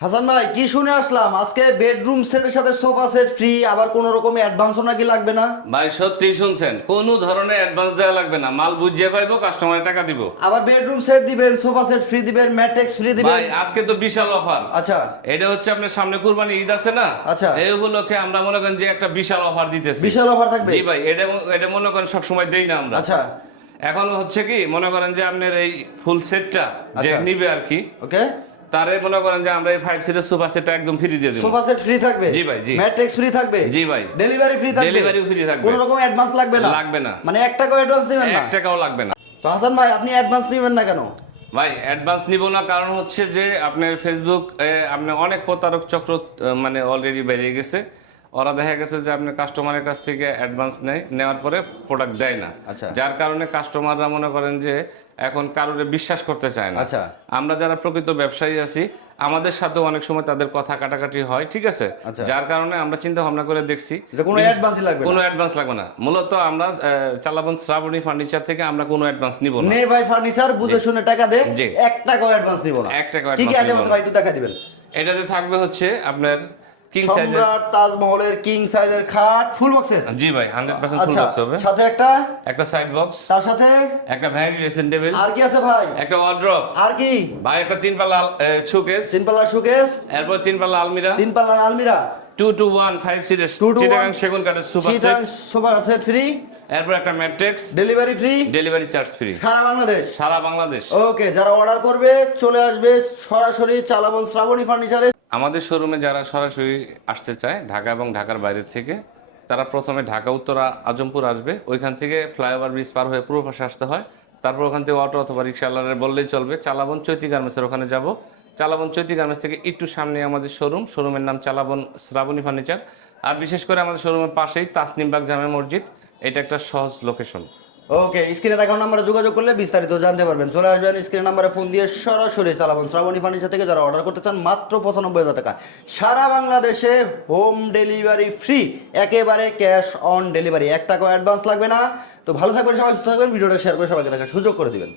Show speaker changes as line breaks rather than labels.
হাসান ভাই কি শুনে আসলাম? আজকে বেডরুম সেটের সাথে সোফা সেট ফ্রি আবার কোনো রকম অ্যাডভান্সও নাকি লাগবে না?
ভাই সত্যি শুনছেন কোনো ধরনের অ্যাডভান্স দেওয়া লাগবে না। মাল বুঝিয়ে পাইবো কাস্টমারের টাকা দিব।
আবার বেডরুম সেট দিবেন সোফা সেট ফ্রি দিবেন ম্যাট্রিক্স ফ্রি দিবেন?
ভাই আজকে তো বিশাল অফার
আচ্ছা।
এটা হচ্ছে আপনার সামনে কুরবানি ঈদ আছে না?
আচ্ছা।
এই উপলক্ষে আমরা মনে করেন যে একটা বিশাল অফার দিতেছি।
বিশাল অফার থাকবে?
জি ভাই এটা এটা মনে করেন সবসময় দেই না আমরা।
আচ্ছা।
এখন হচ্ছে কি মনে করেন যে আপনার এই ফুল সেটটা যে
আচ্ছা।
নিবে আর কি
ওকে।
তারে মনে করেন যে আমরা এই ফাইভ সিটের সোফা সেট একদম ফ্রি দিয়ে দেবো।
সোফা সেট ফ্রি থাকবে?
জি ভাই, জি।
ম্যাট্রিক্স ফ্রি থাকবে?
জি ভাই।
ডেলিভারি ফ্রি থাকবে?
ডেলিভারি ফ্রি থাকবে।
কোনো রকম অ্যাডভান্স লাগবে না?
লাগবে না।
মানে এক টাকাও অ্যাডভান্স দিবেন না?
এক টাকাও লাগবে না।
তো হাসান ভাই আপনি অ্যাডভান্স দিবেন না কেন?
ভাই অ্যাডভান্স নিব না কারণ হচ্ছে যে আপনার ফেসবুক আপনি অনেক প্রতারক চক্র মানে অলরেডি বেরিয়ে গেছে। ওরা দেখা গেছে যে আপনার কাস্টমারের কাছ থেকে অ্যাডভান্স নেয় নেওয়ার পরে প্রোডাক্ট দেয় না।
আচ্ছা।
যার কারণে কাস্টমাররা মনে করেন যে এখন কারোর বিশ্বাস করতে চায় না।
আচ্ছা।
আমরা যারা প্রকৃত ব্যবসায়ী আছি আমাদের সাথেও অনেক সময় তাদের কথা কাটাকাটি হয় ঠিক আছে?
আচ্ছা।
যার কারণে আমরা চিন্তা ভাবনা করে দেখছি
কোনো অ্যাডভান্সই লাগবে
কোনো
না
অ্যাডভান্স লাগবে না। মূলত আমরা চালাবন শ্রাবণী ফার্নিচার থেকে আমরা কোনো অ্যাডভান্স নিব না।
নে ভাই ফার্নিচার বুঝে শুনে টাকা দে। এক টাকাও অ্যাডভান্স দিব না।
এক টাকাও
অ্যাডভান্স ভাই একটু দেখা দিবেন।
এটাতে থাকবে হচ্ছে আপনার কিং সাইজের
তাজমহলের কিং সাইজের খাট ফুল বক্সের
জি ভাই হান্ড্রেড পার্সেন্ট ফুল বক্স হবে।
সাথে একটা?
একটা সাইড বক্স
তার সাথে?
একটা ভ্যানিটি ড্রেসিং টেবিল
আর কি আছে ভাই?
একটা ওয়ার্ড্রপ
আর কি?
ভাই একটা তিন পাল্লা শোকেস
তিন পাল্লার সুকেস
এরপর তিন পাল্লা আলমিরা।
তিন পাল্লার আলমিরা
টু টু ওয়ান ফাইভ সিটের চিটাগাং সেগুন কাঠের super set
sofa set free
এরপর একটা matrix
delivery free
delivery charge free
সারা বাংলাদেশ।
সারা বাংলাদেশ।
ওকে যারা অর্ডার করবে চলে আসবে সরাসরি চালাবন শ্রাবণী ফার্নিচারে
আমাদের শোরুমে যারা সরাসরি আসতে চায়, ঢাকা এবং ঢাকার বাইরের থেকে, তারা প্রথমে ঢাকা, উত্তরা, আজমপুর আসবে। ওইখান থেকে ফ্লাইওভার ব্রিজ পার হয়ে পূর্ব পাশে আসতে হয়। তারপর ওখান থেকে অটো অথবা রিক্সাওয়ালারে বললেই চলবে। চালাবন চৈতি গার্মেন্টসের ওখানে যাব। চালাবন চৈতি গার্মেন্টস থেকে একটু সামনে আমাদের শোরুম শোরুমের নাম চালাবন শ্রাবণী ফার্নিচার আর বিশেষ করে আমাদের শোরুমের পাশেই তাসনিমবাগ জামে মসজিদ। এটা একটা সহজ লোকেশন
ওকে স্ক্রিনে দেখানো নাম্বারে যোগাযোগ করলে বিস্তারিত জানতে পারবেন। চলে আসবেন স্ক্রিন নাম্বারে ফোন দিয়ে সরাসরি চালাবেন। শ্রাবণী ফার্নিচার থেকে যারা অর্ডার করতে চান, মাত্র পঁচানব্বই হাজার টাকা। সারা বাংলাদেশে হোম ডেলিভারি ফ্রি একেবারে ক্যাশ অন ডেলিভারি এক টাকাও অ্যাডভান্স লাগবে না। তো ভালো থাকবেন, সবাই সুস্থ থাকবেন। ভিডিওটা শেয়ার করে সবাইকে দেখার সুযোগ করে দিবেন।